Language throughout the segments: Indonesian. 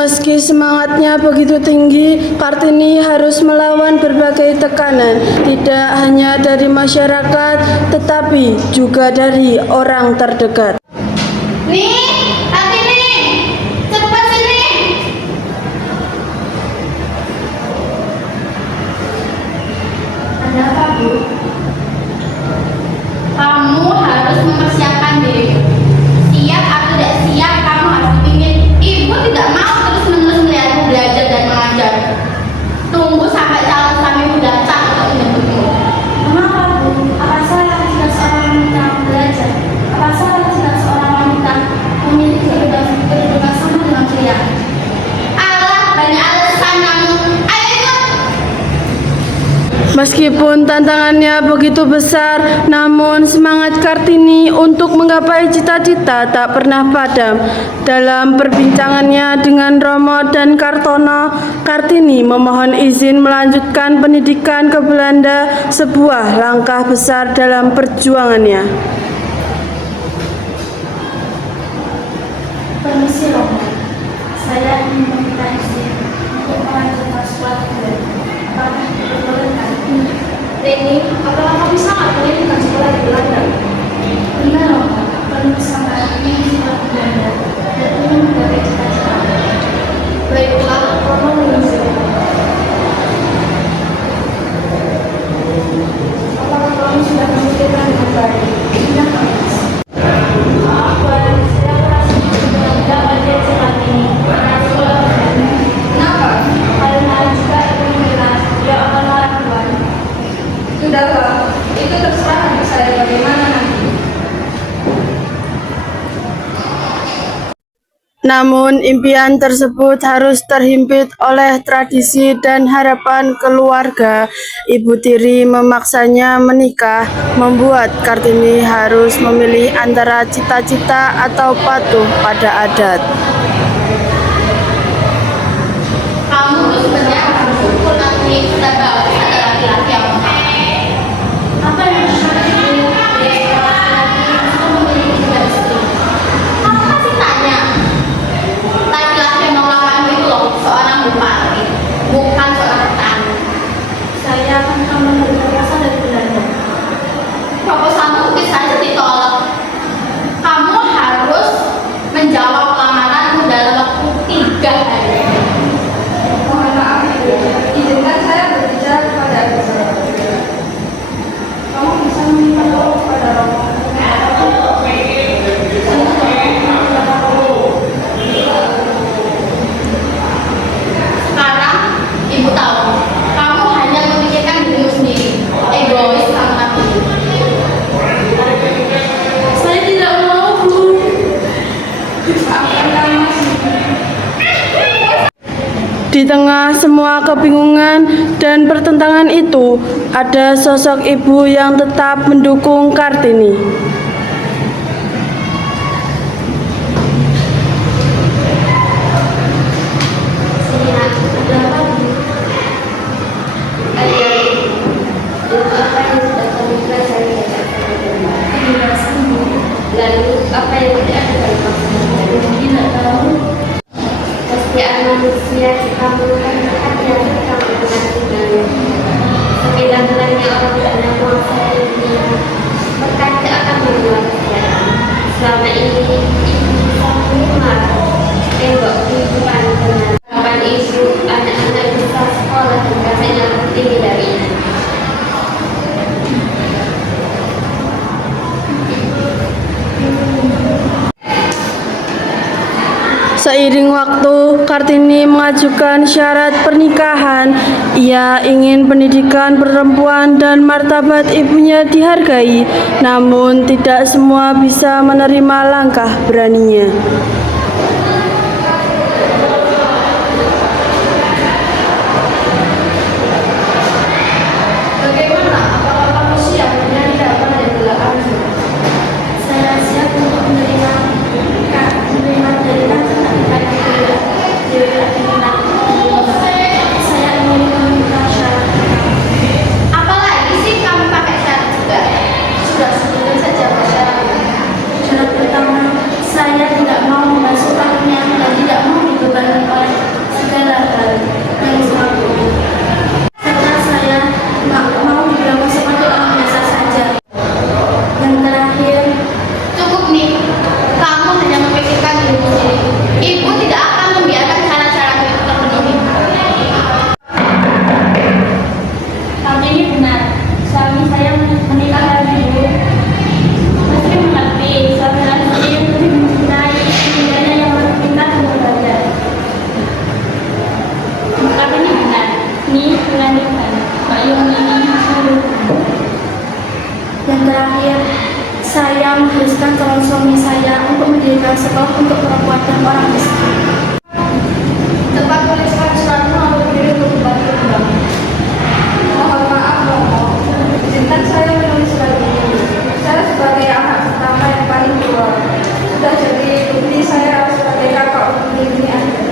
Meski semangatnya begitu tinggi, Kartini harus melawan berbagai tekanan, tidak hanya dari masyarakat, tetapi juga dari orang terdekat. Nih, Kartini, cepat sini. Ada apa, Bu? Kamu harus mempersiapkan diri. Siap atau tidak siap, kamu harus dipingin. Ibu tidak mau terus-menerus melihatmu belajar dan mengajar. Tunggu sampai calon suamimu datang untuk menjemputmu. Kenapa, Bu? Apa salah jika seorang wanita belajar? Apa salah jika seorang wanita memiliki kedudukan sama dengan pria? Alah, banyak alasan kamu. Ayo ikut. Meskipun tantangannya begitu besar, namun semangat Kartini untuk menggapai cita-cita tak pernah padam. Dalam perbincangannya dengan Romo dan Kartono, Kartini memohon izin melanjutkan pendidikan ke Belanda, sebuah langkah besar dalam perjuangannya. Permisi, Romo. Saya ingin meminta izin untuk melanjutkan sekolah Belanda. Apakah diperbolehkan? Reni, apakah kamu sangat menginginkan sekolah di Belanda? Benar, Romo. Perlu sangat ingin sekolah di Belanda dan ingin menggapai cita-cita. Baiklah, Romo menunggu. Apakah kamu sudah memikirkan dengan baik? Tidak, Mas. Maaf, Tuan, saya merasa tidak ada cepat ini. Kenapa? Karena jika itu mengenal, dia akan marah, Tuan. Sudahlah, itu terserah anak saya bagaimana nanti. Namun impian tersebut harus terhimpit oleh tradisi dan harapan keluarga. Ibu tiri memaksanya menikah, membuat Kartini harus memilih antara cita-cita atau patuh pada adat. Kamu tuh sebenarnya harus bersyukur nanti sudah bagus ada laki-laki yang baik. Apa yang harus dilakukan laki-laki untuk memiliki cita istri? Kamu pasti tanya. Laki-laki yang mau lawanmu itu loh seorang bupati, bukan seorang petani. Saya akan menerima berasal dari Belanda. Proposalmu mungkin saja ditolak. Kamu harus menjawab lamaranmu dalam waktu 3 hari. Mohon maaf, Ibu. Izinkan saya berbicara kepada adik saya. Kamu bisa meminta tolong kepada Romo. Sekarang ibu tahu, kamu hanya memikirkan dirimu sendiri, egois sangat. Saya tidak mau, Bu. Maafkan kami, Mas. Di tengah semua kebingungan dan pertentangan itu, ada sosok ibu yang tetap mendukung Kartini. Lalu apa yang tidak ada dalam maksudnya? Tidak tahu. Kesetiaan manusia jika melukai hati kamu mengakibatnya. Sebilang-bilangnya orang tidak menguasai dunia, maka tidak akan membuat kesetiaan. Selama ini ibu selalu marah, tembok kehidupan dengan harapan ibu, anak-anak bisa sekolah dan kasihnya lebih tinggi darinya. Seiring waktu, Kartini mengajukan syarat pernikahan. Ia ingin pendidikan perempuan dan martabat ibunya dihargai, namun tidak semua bisa menerima langkah beraninya. Bagaimana? Apakah kamu siap menjadi apa di belakangmu? Saya siap untuk menerima dari saya ingin meminta syarat. Apalagi sih kamu pakai syarat juga? Sudah sebutkan saja syaratnya. Syarat pertama, saya tidak mau sekolah untuk perempuan dan orang miskin. Tempat tuliskan suratmu aku kirim ke Bupati Rembang. Mohon maaf Romo, izinkan saya menulis surat ini. Saya sebagai anak pertama yang paling tua, sudah jadi bukti saya sebagai kakak untuk melindungi Anda.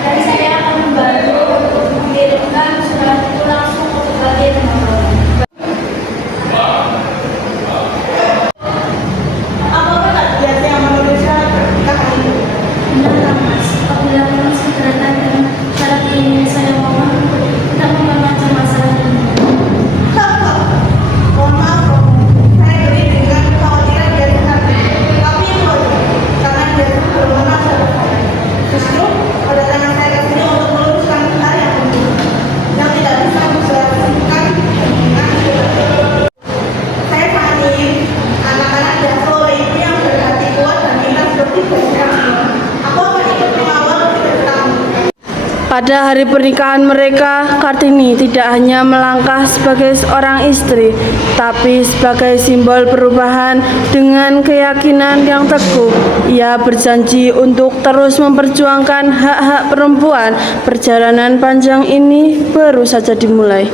Dan saya akan membantu untuk mengirimkan surat itu langsung ke Bupati Rembang. Apa benar biasa yang menuliskan pernikahan itu? Benar, Mas. Apabila memang keberatan dengan syarat ini, saya mohon untuk tidak memperpanjang masalah ini. Mohon maaf, Romo. Saya beri dengan kekhawatiran dari hati. Tapi itu aja, karena dia belum mengenal siapa saya. Justru, kedatangan saya ke sini untuk meluruskan hal yang penting, yang tidak bisa diselesaikan dengan surat. Saya sangat ingin anak-anak dan sore itu yang berhati kuat dan pintar seperti saya. Aku akan ikut mengawal cita-citamu. Pada hari pernikahan mereka, Kartini tidak hanya melangkah sebagai seorang istri, tapi sebagai simbol perubahan dengan keyakinan yang teguh. Ia berjanji untuk terus memperjuangkan hak-hak perempuan. Perjalanan panjang ini baru saja dimulai.